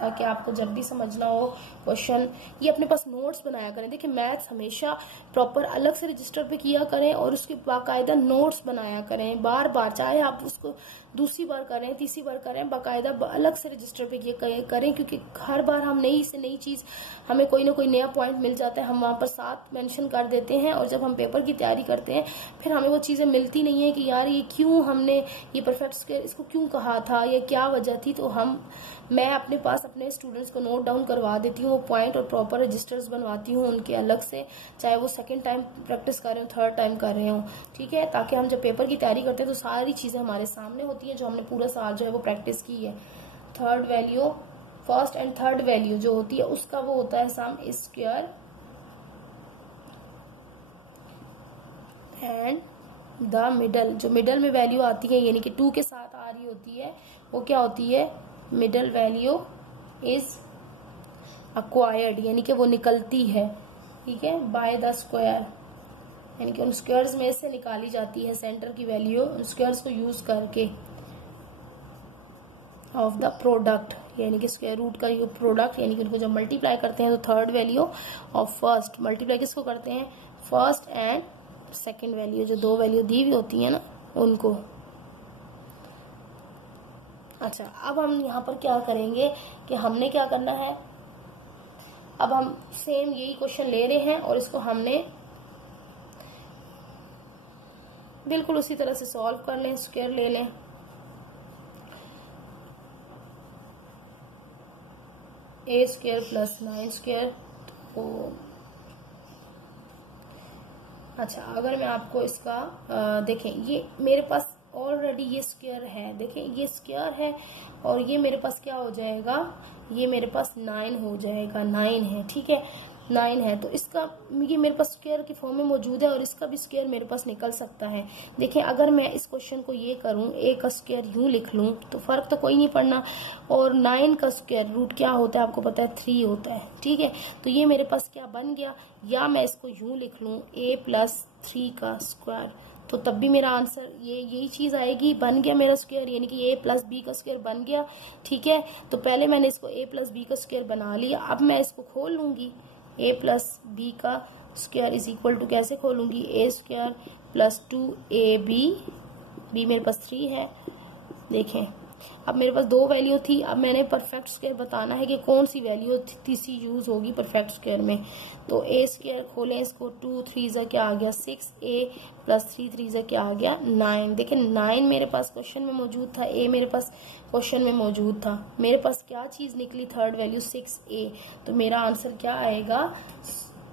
ताकि आपको जब भी समझना हो क्वेश्चन, ये अपने पास नोट्स बनाया करें। देखिए मैथ्स हमेशा प्रॉपर अलग से रजिस्टर पे किया करें और उसके बाकायदा नोट्स बनाया करें, बार बार, चाहे आप उसको दूसरी बार करें तीसरी बार करें, बाकायदा अलग से रजिस्टर पे ये करें, क्योंकि हर बार हम नई से नई चीज, हमें कोई ना कोई नया पॉइंट मिल जाता है, हम वहां पर साथ मेंशन कर देते हैं, और जब हम पेपर की तैयारी करते हैं फिर हमें वो चीजें मिलती नहीं है कि यार ये क्यों हमने ये परफेक्ट स्क्वायर इसको क्यों कहा था, ये क्या वजह थी। तो मैं अपने पास अपने स्टूडेंट्स को नोट डाउन करवा देती हूँ वो पॉइंट, और प्रॉपर रजिस्टर्स बनवाती हूँ उनके अलग से, चाहे वो सेकंड टाइम प्रैक्टिस कर रहे हो, थर्ड टाइम कर रहे हो, ठीक है, ताकि हम जब पेपर की तैयारी करते हैं तो सारी चीजें हमारे सामने होती हैं जो हमने पूरा साल जो है वो प्रैक्टिस की है। Third value, first and third value जो होती है उसका वो होता है सम स्क्वायर एंड द मिडल, जो मिडल में वैल्यू आती है यानी कि 2 के साथ आ रही होती है वो क्या होती है, मिडल वैल्यू इज अक्वायर्ड, यानी कि वो निकलती है, ठीक है, बाय द स्क्वायर, यानी कि उन स्क्वायर्स में से निकाली जाती है सेंटर की वैल्यू उन स्क्वायर्स को यूज करके, ऑफ द प्रोडक्ट, यानी कि स्क्वायर रूट का ये प्रोडक्ट, यानी कि उनको जब मल्टीप्लाई करते हैं तो third value of first, multiply किसको करते हैं, फर्स्ट एंड सेकंड वैल्यू, जो दो वैल्यू दी हुई होती है ना उनको। अच्छा, अब हम यहाँ पर क्या करेंगे कि हमने क्या करना है, अब हम सेम यही क्वेश्चन ले रहे हैं और इसको हमने बिल्कुल उसी तरह से सॉल्व कर लें, स्क्वायर ले लें। ए स्क्वायर प्लस 9 स्क्वायर, तो अच्छा अगर मैं आपको इसका देखें, ये मेरे पास ऑलरेडी ये स्क्वायर है, देखें ये स्क्वायर है और ये मेरे पास क्या हो जाएगा, ये मेरे पास 9 हो जाएगा, 9 है, ठीक है, 9 है, तो इसका ये मेरे पास स्क्वायर की फॉर्म में मौजूद है और इसका भी स्क्वायर मेरे पास निकल सकता है। देखिए अगर मैं इस क्वेश्चन को ये करूं, ए का स्क्वायर यूं लिख लूं तो फर्क तो कोई नहीं पड़ना, और 9 का स्क्वायर रूट क्या होता है आपको पता है, 3 होता है, ठीक है, तो ये मेरे पास क्या बन गया, या मैं इसको यूं लिख लूं a प्लस 3 का स्क्वायर, तो तब भी मेरा आंसर यही चीज आएगी, बन गया मेरा स्क्वायर, यानी कि a प्लस बी का स्क्वायर बन गया, ठीक है। तो पहले मैंने इसको a प्लस बी का स्क्वायर बना लिया, अब मैं इसको खोल लूंगी, a प्लस बी का स्क्वायर इज इक्वल टू, कैसे खोलूंगी, a square plus 2ab, b मेरे पास 3 है, देखें अब मेरे पास दो वैल्यू थी, अब मैंने परफेक्ट स्क्वायर बताना है कि कौन सी वैल्यू तीसरी यूज होगी परफेक्ट स्क्वायर में, तो ए स्क्वायर खोलें इसको, 2 3 जा क्या आ गया 6a प्लस 3 3 जा क्या आ गया 9, देखिए 9 मेरे पास क्वेश्चन में मौजूद था, ए मेरे पास क्वेश्चन में मौजूद था, मेरे पास क्या चीज निकली, थर्ड वैल्यू 6a, तो मेरा आंसर क्या आएगा,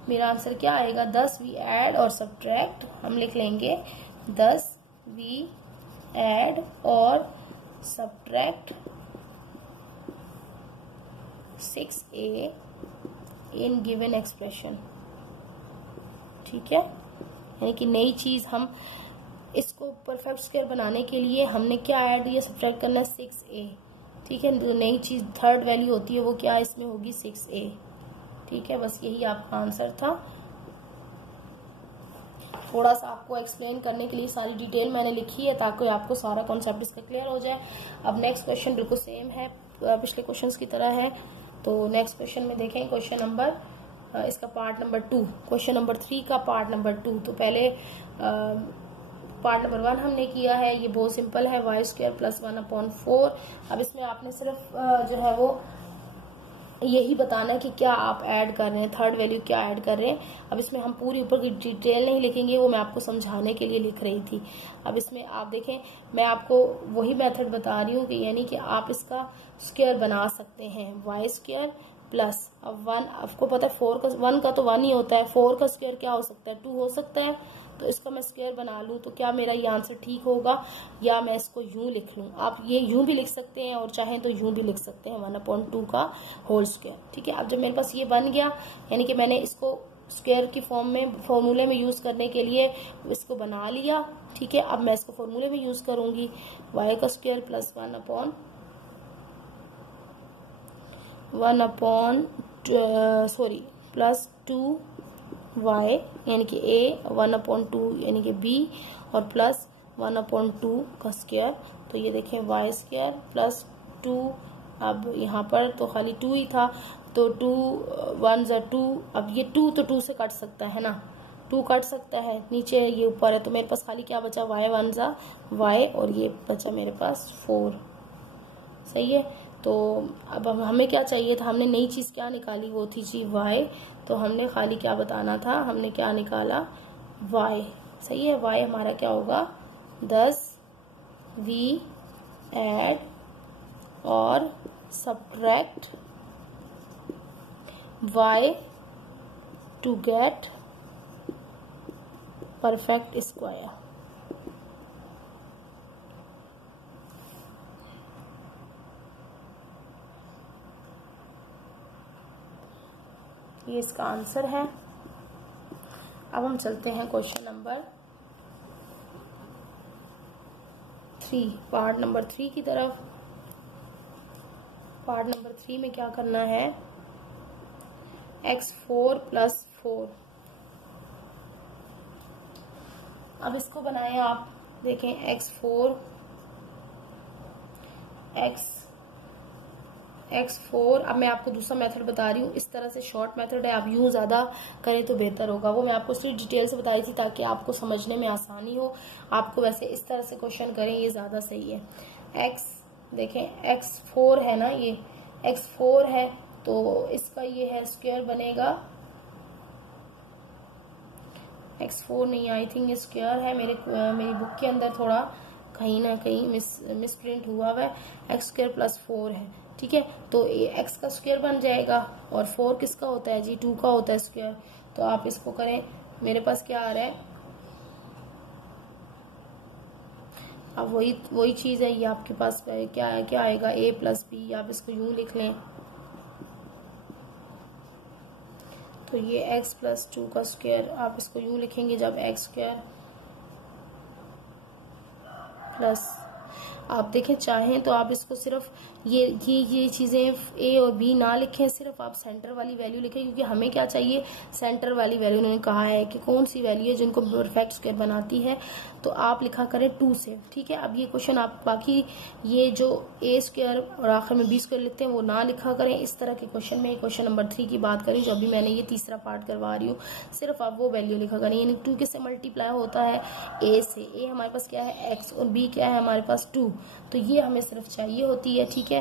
मेरा आंसर क्या आएगा 10 वी ऐड और सब्ट्रैक्ट, हम लिख लेंगे 10 वी ऐड और subtract 6a in given expression, ठीक है, यानी कि नई चीज हम इसको परफेक्ट स्क्वायर बनाने के लिए हमने क्या ऐड या सब्ट्रैक्ट करना है 6a, ठीक है, तो नई चीज थर्ड वैल्यू होती है वो क्या इसमें होगी 6a, ठीक है, बस यही आपका आंसर था। थोड़ा सा आपको एक्सप्लेन करने के लिए सारी डिटेल मैंने लिखी है ताकि आपको सारा कॉन्सेप्ट इसका क्लियर हो जाए। अब नेक्स्ट क्वेश्चन बिल्कुल सेम है, पिछले क्वेश्चंस की तरह है, तो नेक्स्ट क्वेश्चन में देखें क्वेश्चन नंबर इसका पार्ट नंबर 2, क्वेश्चन नंबर 3 का पार्ट नंबर 2, तो पहले पार्ट नंबर 1 हमने किया है, ये बहुत सिंपल है, वाई स्क्वायर प्लस 1/4, अब इसमें आपने सिर्फ जो है वो यही बताना है कि क्या आप ऐड कर रहे हैं, थर्ड वैल्यू क्या ऐड कर रहे हैं। अब इसमें हम पूरी ऊपर की डिटेल नहीं लिखेंगे, वो मैं आपको समझाने के लिए लिख रही थी। अब इसमें आप देखें, मैं आपको वही मेथड बता रही हूँ कि यानी कि आप इसका स्क्वायर बना सकते हैं, वाई स्क्वायर प्लस, अब 1 आपको पता है 4 का 1 का तो 1 ही होता है, 4 का स्क्वायर क्या हो सकता है 2 हो सकता है, तो इसका मैं स्क्वायर बना लूं तो क्या मेरा ये आंसर ठीक होगा, या मैं इसको यूं लिख लूं, आप ये यूं भी लिख सकते हैं और चाहें तो यूं भी लिख सकते हैं 1/2 का होल स्क्वायर, ठीक है। अब जब मेरे पास ये बन गया, यानी कि मैंने इसको स्क्वायर की फॉर्म में फॉर्मूले में यूज करने के लिए इसको बना लिया, ठीक है। अब मैं इसको फॉर्मूले में यूज करूंगी, वाई का स्क्वायर प्लस प्लस 2y यानी कि a 1/2 यानी कि b और प्लस 1/2 का स्क्वायर, तो ये देखें y स्क्वायर प्लस 2, अब यहाँ पर तो खाली 2 ही था, तो 2 1 जा 2, अब ये 2 तो 2 से कट सकता है ना, 2 कट सकता है, नीचे ये ऊपर है, तो मेरे पास खाली क्या बचा y 1 जा y और ये बचा मेरे पास 4, सही है। तो अब हमें क्या चाहिए था, हमने नई चीज क्या निकाली, वो थी जी y, तो हमने खाली क्या बताना था, हमने क्या निकाला y, सही है, y हमारा क्या होगा 10 v ऐड और subtract y to get perfect square. ये इसका आंसर है। अब हम चलते हैं क्वेश्चन नंबर 3, पार्ट नंबर 3 की तरफ। पार्ट नंबर 3 में क्या करना है, x4 + 4। अब इसको बनाएं आप, देखें x4 अब मैं आपको दूसरा मेथड बता रही हूँ, इस तरह से शॉर्ट मेथड है, आप यूं ज्यादा करें तो बेहतर होगा। वो मैं आपको सिर्फ डिटेल से बताई थी ताकि आपको समझने में आसानी हो। आपको वैसे इस तरह से क्वेश्चन करें, ये ज्यादा सही है। देखें x4 है ना, ये x4 है तो इसका ये है स्क्वायर बनेगा, x4 नहीं, आई थिंक ये स्क्वायर है, मेरी बुक के अंदर थोड़ा कहीं ना कहीं मिस प्रिंट हुआ है। x² + 4 है, ठीक है। तो ये x का स्क्वायर बन जाएगा और 4 किसका होता है जी, 2 का होता है स्क्वायर। तो आप इसको करें, मेरे पास क्या आ रहा है, अब वही चीज है, ये आपके पास क्या आएगा, a + b। आप इसको यूं लिख लें, तो ये x + 2 का स्क्वायर, आप इसको यूं लिखेंगे जब x² प्लस, आप देखें चाहें तो आप इसको सिर्फ ये चीजें a और b ना लिखें, सिर्फ आप सेंटर वाली वैल्यू लिखें, क्योंकि हमें क्या चाहिए, सेंटर वाली वैल्यू। उन्होंने कहा है कि कौन सी वैल्यू है जिनको परफेक्ट स्क्वायर बनाती है, तो आप लिखा करें 2 से, ठीक है। अब ये क्वेश्चन आप बाकी ये जो a² और आखिर में b² लिखते हैं वो ना लिखा करें इस तरह के क्वेश्चन में। क्वेश्चन नंबर 3 की बात करें जो अभी मैंने ये तीसरा पार्ट करवा रही हूँ, सिर्फ आप वो वैल्यू लिखा करें, यानी 2 किससे मल्टीप्लाई होता है, a से। a हमारे पास क्या है x और b क्या है हमारे पास 2, तो ये हमें सिर्फ चाहिए होती है, ठीक है।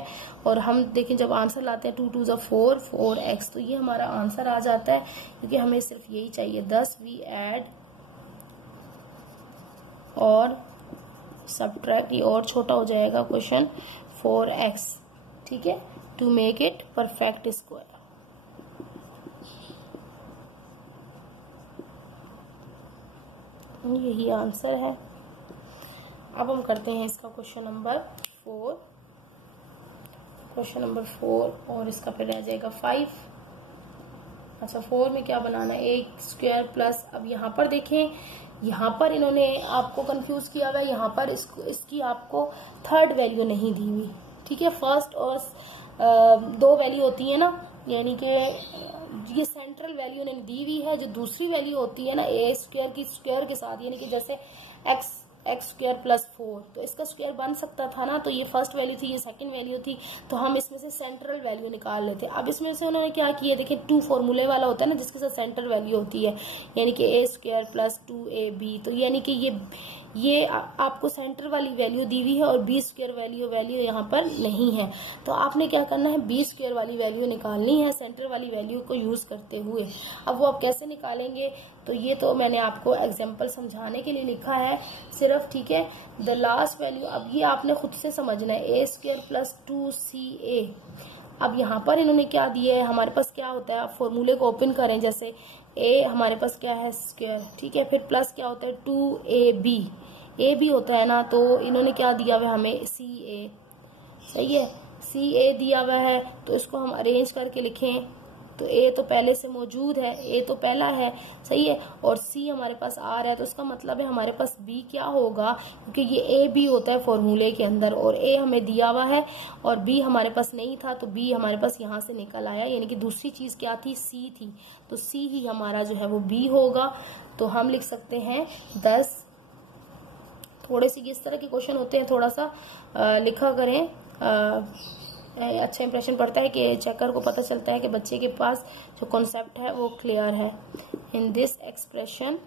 और हम देखें जब आंसर लाते हैं 2 × 2 = 4, 4x, तो ये हमारा आंसर आ जाता है, क्योंकि हमें सिर्फ यही चाहिए। 10 वी ऐड और सब्ट्रैक्ट, ये और छोटा हो जाएगा क्वेश्चन, 4x, ठीक है, to make it perfect square. यही आंसर है। अब हम करते हैं इसका क्वेश्चन नंबर 4, और इसका फिर रह जाएगा 5। अच्छा, 4 में क्या बनाना है, a² प्लस, अब यहाँ पर देखें, यहाँ पर इन्होंने आपको कंफ्यूज किया हुआ है, यहाँ पर इसकी आपको थर्ड वैल्यू नहीं दी हुई, ठीक है। फर्स्ट और 2 वैल्यू होती है ना, यानी कि ये सेंट्रल वैल्यू नहीं दी हुई है। जो दूसरी वैल्यू होती है ना a² की स्क्वायर के साथ, यानी कि जैसे x² + 4, तो इसका स्क्वायर बन सकता था ना, तो ये फर्स्ट वैल्यू थी, ये सेकंड वैल्यू थी, तो हम इसमें से सेंट्रल वैल्यू निकाल लेते। अब इसमें से उन्होंने क्या किया, देखिए 2 फॉर्मूले वाला होता है ना जिसके साथ सेंट्रल वैल्यू होती है, यानी कि a² + 2ab, तो यानी कि ये आपको सेंटर वाली वैल्यू दी हुई है और b² वैल्यू यहाँ पर नहीं है, तो आपने क्या करना है, b² वाली वैल्यू निकालनी है सेंटर वाली वैल्यू को यूज करते हुए। अब वो आप कैसे निकालेंगे, तो ये तो मैंने आपको एग्जांपल समझाने के लिए लिखा है सिर्फ, ठीक है। द लास्ट वैल्यू, अब ये आपने खुद से समझना है, a² + 2ca। अब यहाँ पर इन्होंने क्या दिया है, हमारे पास क्या होता है, आप फॉर्मूले को ओपन करें, जैसे a हमारे पास क्या है स्क्वायर, ठीक है, फिर प्लस क्या होता है 2ab, a भी होता है ना, तो इन्होंने क्या दिया हुआ है हमें ca, सही है, ca दिया हुआ है, तो इसको हम अरेंज करके लिखें, तो a तो पहले से मौजूद है, a तो पहला है, सही है, और c हमारे पास आ रहा है, तो इसका मतलब है हमारे पास b क्या होगा, क्योंकि ये a भी होता है फॉर्मूले के अंदर, और a हमें दिया हुआ है और b हमारे पास नहीं था, तो b हमारे पास यहाँ से निकल आया, यानी कि दूसरी चीज क्या थी, c थी, तो c ही हमारा जो है वो b होगा। तो हम लिख सकते हैं 10। थोड़े से इस तरह के क्वेश्चन होते हैं, थोड़ा सा लिखा करें, अच्छा इंप्रेशन पड़ता है कि चेकर को पता चलता है कि बच्चे के पास जो कॉन्सेप्ट है वो क्लियर है। इन दिस एक्सप्रेशन,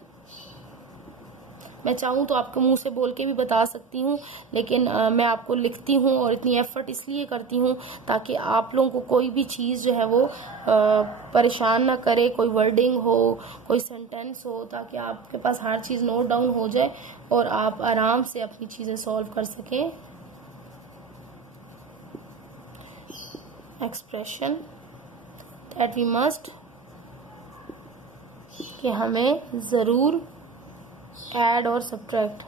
मैं चाहूँ तो आपके मुंह से बोल के भी बता सकती हूँ, लेकिन मैं आपको लिखती हूँ और इतनी एफर्ट इसलिए करती हूँ ताकि आप लोगों को कोई भी चीज़ जो है वो परेशान ना करे, कोई वर्डिंग हो, कोई सेंटेंस हो, ताकि आपके पास हर चीज़ नोट डाउन हो जाए और आप आराम से अपनी चीज़ें सॉल्व कर सकें। एक्सप्रेशन दैट वी मस्ट, कि हमें ज़रूर ऐड और सब्ट्रैक्ट,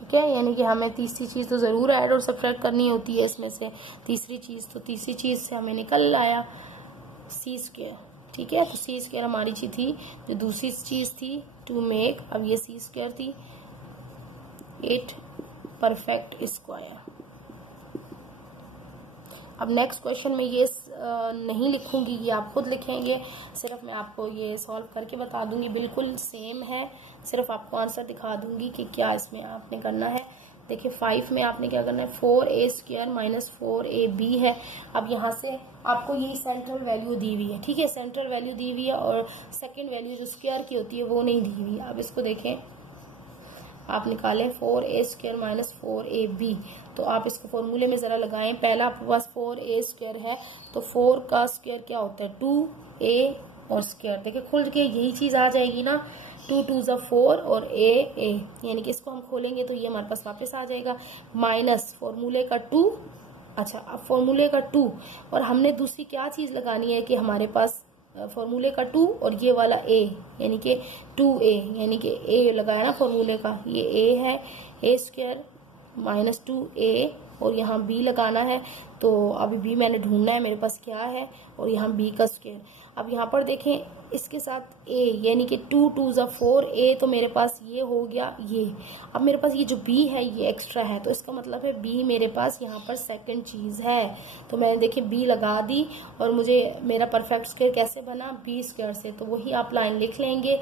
ठीक है, यानी कि हमें तीसरी चीज तो जरूर ऐड और सब्ट्रैक्ट करनी होती है इसमें से, तीसरी चीज से हमें निकल आया c², ठीक है। तो c² हमारी चीज थी, जो दूसरी चीज थी टू मेक, अब ये c² थी, 8 परफेक्ट स्क्वायर। अब नेक्स्ट क्वेश्चन में ये नहीं लिखूंगी, ये आप खुद लिखेंगे, सिर्फ मैं आपको ये सॉल्व करके बता दूंगी, बिल्कुल सेम है, सिर्फ आपको आंसर दिखा दूंगी कि क्या इसमें आपने करना है। देखिए 5 में आपने क्या करना है, 4a² माइनस 4ab है। अब यहाँ से आपको यही सेंट्रल वैल्यू दी हुई है, ठीक है, सेंट्रल वैल्यू दी हुई है और सेकेंड वैल्यू जो स्क्वायर की होती है वो नहीं दी हुई है। अब इसको देखें, आप निकालें 4a² माइनस 4ab, तो आप इसको फॉर्मूले में जरा लगाएं। पहला आपके पास 4a² है तो 4 का स्क्वायर क्या होता है 2a और स्क्वायर, देखिए खुल के यही चीज आ जाएगी ना, 2 2 = 4 और a, यानी कि इसको हम खोलेंगे तो ये हमारे पास वापस आ जाएगा, माइनस फॉर्मूले का 2। अच्छा, अब फॉर्मूले का 2 और हमने दूसरी क्या चीज लगानी है कि हमारे पास फॉर्मूले का 2 और ये वाला a, यानी कि 2a, यानी कि a लगाया ना फॉर्मूले का, ये a है, a² माइनस 2a और यहाँ b लगाना है। तो अभी b मैंने ढूंढना है मेरे पास क्या है, और यहाँ b का स्क्वायर। अब यहाँ पर देखें इसके साथ a, यानी कि 2 2 = 4a, तो मेरे पास ये हो गया ये। अब मेरे पास ये जो b है ये एक्स्ट्रा है, तो इसका मतलब है b मेरे पास यहाँ पर सेकंड चीज है। तो मैंने देखिए b लगा दी और मुझे मेरा परफेक्ट स्क्वायर कैसे बना, b² से। तो वही आप लाइन लिख लेंगे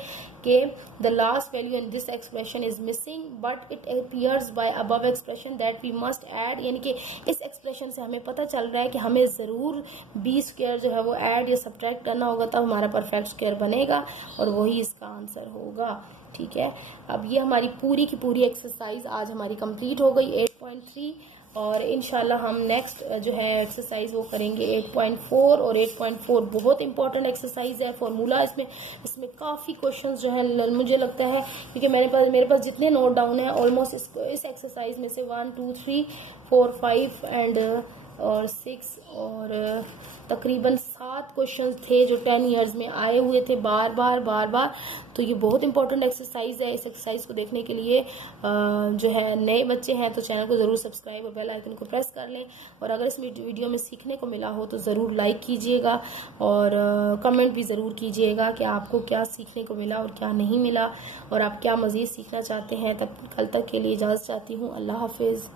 कि the last value in this expression is missing but it appears by above expression that we must add, यानी कि इस एक्सप्रेशन से हमें पता चल रहा है कि हमें जरूर b² जो है वो ऐड या सब्ट्रैक्ट करना होगा, तब हमारा परफेक्ट स्क्वायर बनेगा और वही इसका आंसर होगा। ठीक है, अब ये हमारी पूरी की पूरी एक्सरसाइज आज हमारी कंप्लीट हो गई 8.3, और इंशाल्लाह हम नेक्स्ट जो है एक्सरसाइज वो करेंगे 8.4, और 8.4 बहुत इंपॉर्टेंट एक्सरसाइज है। फॉर्मूला इसमें काफी क्वेश्चंस जो है मुझे लगता है, क्योंकि मेरे पास जितने नोट डाउन है ऑलमोस्ट इस एक्सरसाइज में से 1 2 3 4 5 एंड और 6 और तकरीबन 7 क्वेश्चंस थे जो 10 इयर्स में आए हुए थे बार बार। तो ये बहुत इंपॉर्टेंट एक्सरसाइज है। इस एक्सरसाइज को देखने के लिए जो है नए बच्चे हैं तो चैनल को जरूर सब्सक्राइब और बेल आइकन को प्रेस कर लें, और अगर इस वीडियो में सीखने को मिला हो तो जरूर लाइक कीजिएगा और कमेंट भी जरूर कीजिएगा कि आपको क्या सीखने को मिला और क्या नहीं मिला, और आप क्या मजीद सीखना चाहते हैं। तब कल तक के लिए इजाजत चाहती हूँ। अल्लाह हाफिज।